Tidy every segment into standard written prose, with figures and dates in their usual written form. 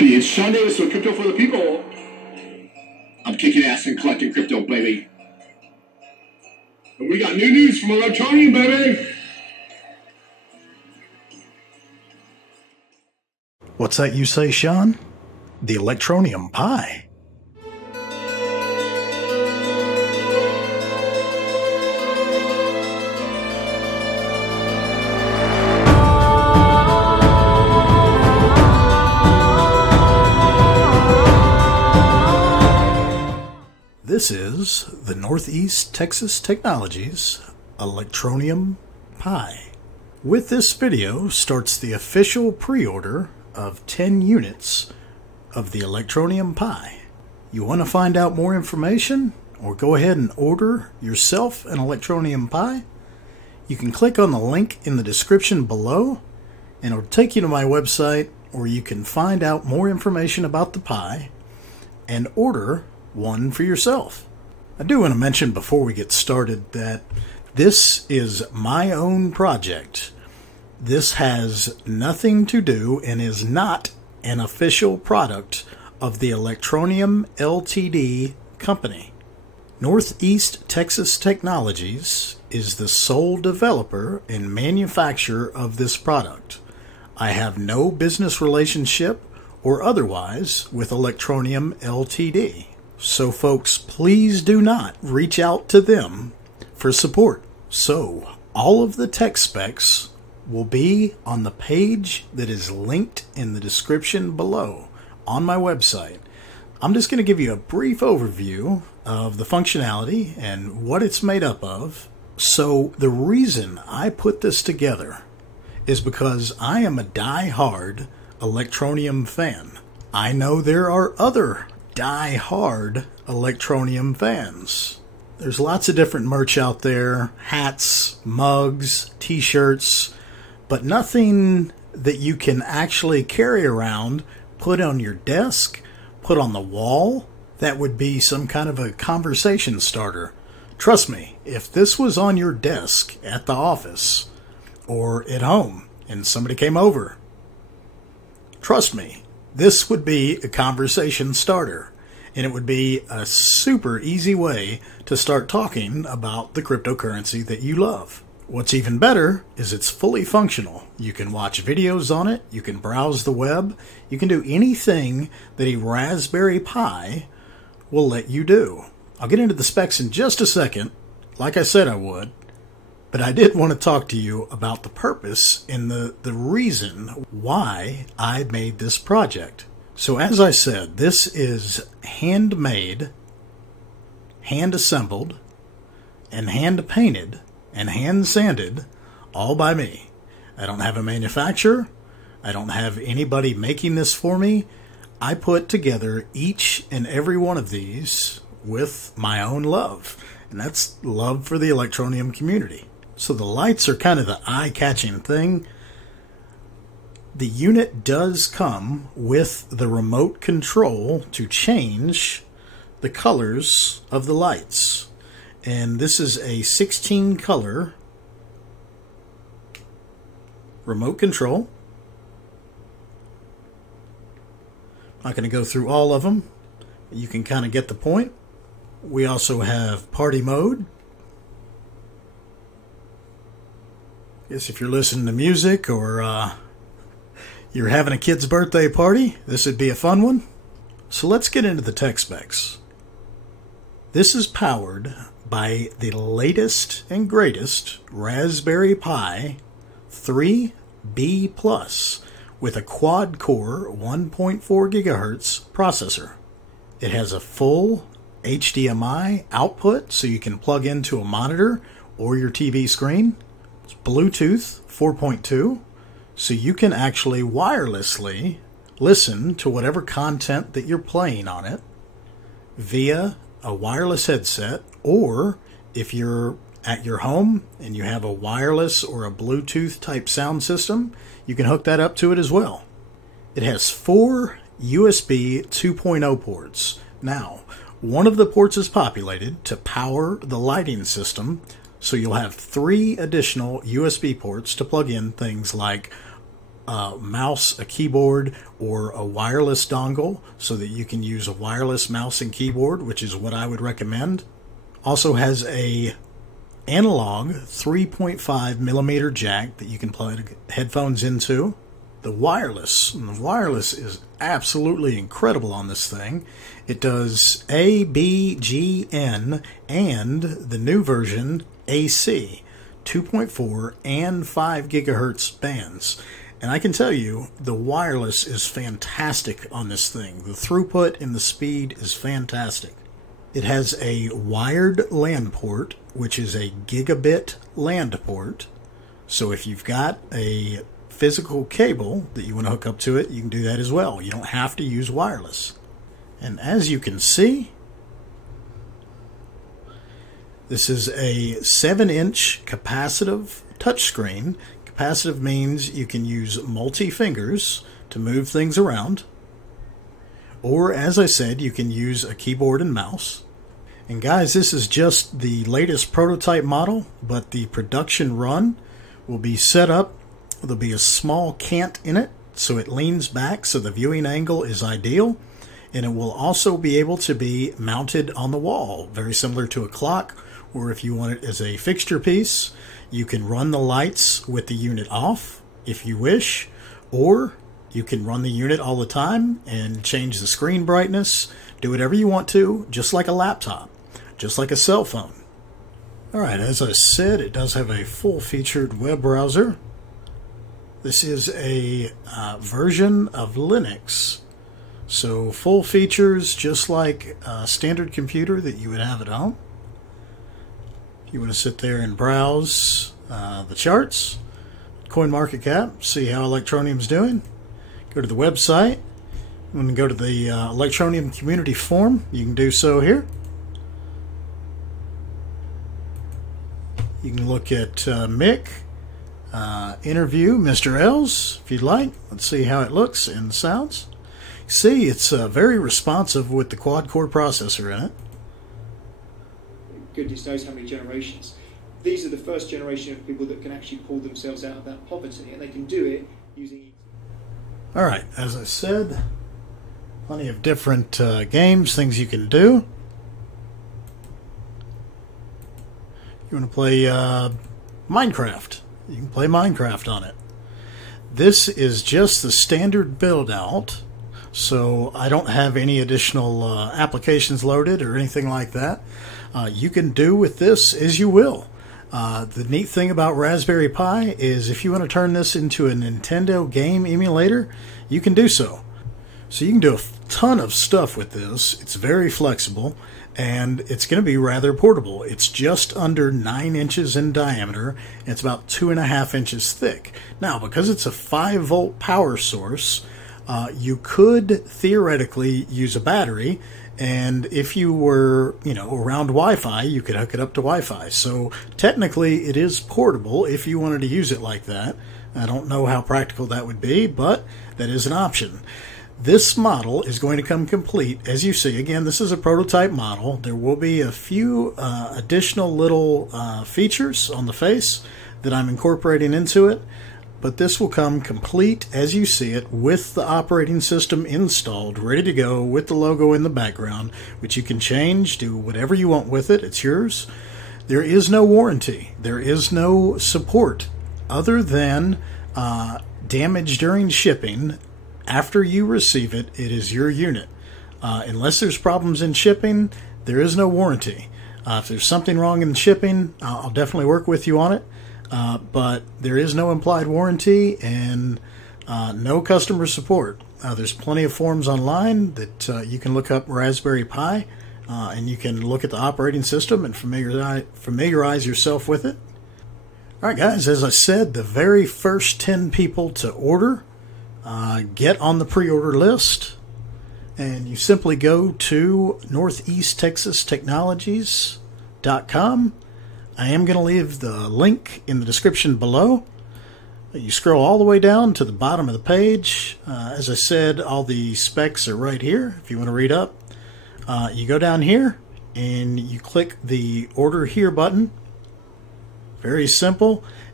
It's Sean Davis with Crypto for the People. I'm kicking ass and collecting crypto, baby. And we got new news from Electroneum, baby. What's that you say, Sean? The Electroneum Pi. This is the Northeast Texas Technologies Electroneum Pi. With this video starts the official pre-order of 10 units of the Electroneum Pi. You want to find out more information or go ahead and order yourself an Electroneum Pi? You can click on the link in the description below and it'll take you to my website where you can find out more information about the Pi and order one for yourself. I do want to mention before we get started that this is my own project. This has nothing to do and is not an official product of the Electroneum Ltd. company. Northeast Texas Technologies is the sole developer and manufacturer of this product. I have no business relationship or otherwise with Electroneum Ltd. So folks, please do not reach out to them for support. So all of the tech specs will be on the page that is linked in the description below on my website. I'm just going to give you a brief overview of the functionality and what it's made up of. So the reason I put this together is because I am a die-hard Electroneum fan. I know there are other die-hard Electroneum fans. There's lots of different merch out there, hats, mugs, t-shirts, but nothing that you can actually carry around, put on your desk, put on the wall. That would be some kind of a conversation starter. Trust me, if this was on your desk at the office or at home and somebody came over, trust me, this would be a conversation starter, and it would be a super easy way to start talking about the cryptocurrency that you love. What's even better is it's fully functional. You can watch videos on it, you can browse the web, you can do anything that a Raspberry Pi will let you do. I'll get into the specs in just a second, like I said I would, but I did want to talk to you about the purpose and the reason why I made this project. So as I said, this is handmade, hand-assembled, and hand-painted, and hand-sanded, all by me. I don't have a manufacturer. I don't have anybody making this for me. I put together each and every one of these with my own love, and that's love for the Electroneum community. So the lights are kind of the eye-catching thing. The unit does come with the remote control to change the colors of the lights. And this is a 16 color remote control. I'm not going to go through all of them. You can kind of get the point. We also have party mode. Guess if you're listening to music or you're having a kid's birthday party, this would be a fun one. So let's get into the tech specs. This is powered by the latest and greatest Raspberry Pi 3B Plus with a quad-core 1.4 gigahertz processor. It has a full HDMI output so you can plug into a monitor or your TV screen. It's Bluetooth 4.2, so you can actually wirelessly listen to whatever content that you're playing on it via a wireless headset, or if you're at your home and you have a wireless or a Bluetooth type sound system, you can hook that up to it as well. It has 4 USB 2.0 ports. Now, one of the ports is populated to power the lighting system, so you'll have 3 additional USB ports to plug in things like a mouse, a keyboard, or a wireless dongle so that you can use a wireless mouse and keyboard, which is what I would recommend. Also has a analog 3.5 millimeter jack that you can plug headphones into. The wireless is absolutely incredible on this thing. It does A, B, G, N, and the new version AC, 2.4 and 5 gigahertz bands. And I can tell you, the wireless is fantastic on this thing. The throughput and the speed is fantastic. It has a wired LAN port, which is a gigabit LAN port. So if you've got a physical cable that you want to hook up to it, you can do that as well. You don't have to use wireless. And as you can see, this is a 7-inch capacitive touchscreen. Capacitive means you can use multi-fingers to move things around. Or, as I said, you can use a keyboard and mouse. And guys, this is just the latest prototype model, but the production run will be set up. There'll be a small cant in it, so it leans back so the viewing angle is ideal. And it will also be able to be mounted on the wall, very similar to a clock, or if you want it as a fixture piece, you can run the lights with the unit off if you wish, or you can run the unit all the time and change the screen brightness, do whatever you want to, just like a laptop, just like a cell phone. Alright, as I said, it does have a full-featured web browser. This is a version of Linux. So full features, just like a standard computer that you would have at home. If you want to sit there and browse the charts, CoinMarketCap, see how Electroneum's doing, go to the website. When you go to the Electroneum community forum, you can do so here. You can look at Mick, interview Mr. Els if you'd like. Let's see how it looks and sounds. See, it's very responsive with the quad-core processor in it. Goodness knows how many generations. These are the first generation of people that can actually pull themselves out of that poverty, and they can do it using... Alright, as I said, plenty of different games, things you can do. You want to play Minecraft, you can play Minecraft on it. This is just the standard build out, so I don't have any additional applications loaded or anything like that. You can do with this as you will. The neat thing about Raspberry Pi is if you want to turn this into a Nintendo game emulator, you can do so. So you can do a ton of stuff with this. It's very flexible, and it's going to be rather portable. It's just under 9 inches in diameter, and it's about 2.5 inches thick. Now, because it's a 5-volt power source, you could theoretically use a battery, and if you were, around Wi-Fi, you could hook it up to Wi-Fi. So technically, it is portable if you wanted to use it like that. I don't know how practical that would be, but that is an option. This model is going to come complete, as you see. Again, this is a prototype model. There will be a few additional little features on the face that I'm incorporating into it, but this will come complete as you see it with the operating system installed, ready to go with the logo in the background, which you can change, do whatever you want with it. It's yours. There is no warranty. There is no support other than damage during shipping. After you receive it, it is your unit. Unless there's problems in shipping, there is no warranty. If there's something wrong in shipping, I'll definitely work with you on it. But there is no implied warranty and no customer support. There's plenty of forums online that you can look up Raspberry Pi, and you can look at the operating system and familiarize yourself with it. Alright guys, as I said, the very first 10 people to order get on the pre-order list, and you simply go to northeasttexastechnologies.com. I am going to leave the link in the description below. You scroll all the way down to the bottom of the page. As I said, all the specs are right here if you want to read up. You go down here and you click the Order Here button. Very simple.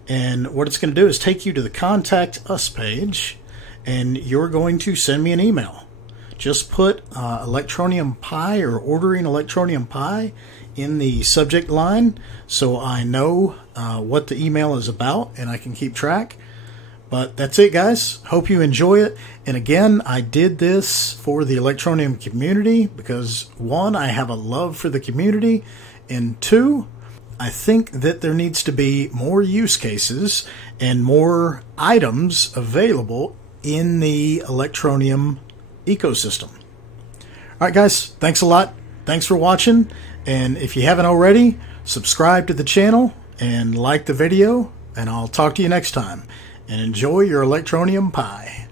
And what it's going to do is take you to the Contact Us page, and you're going to send me an email. Just put Electroneum Pi or ordering Electroneum Pi in the subject line so I know what the email is about and I can keep track. But that's it, guys. Hope you enjoy it. And again, I did this for the Electroneum community because, one, I have a love for the community, and two, I think that there needs to be more use cases and more items available in the Electroneum ecosystem. All right, guys, thanks a lot. Thanks for watching. And if you haven't already, subscribe to the channel and like the video, and I'll talk to you next time. And enjoy your Electroneum Pi.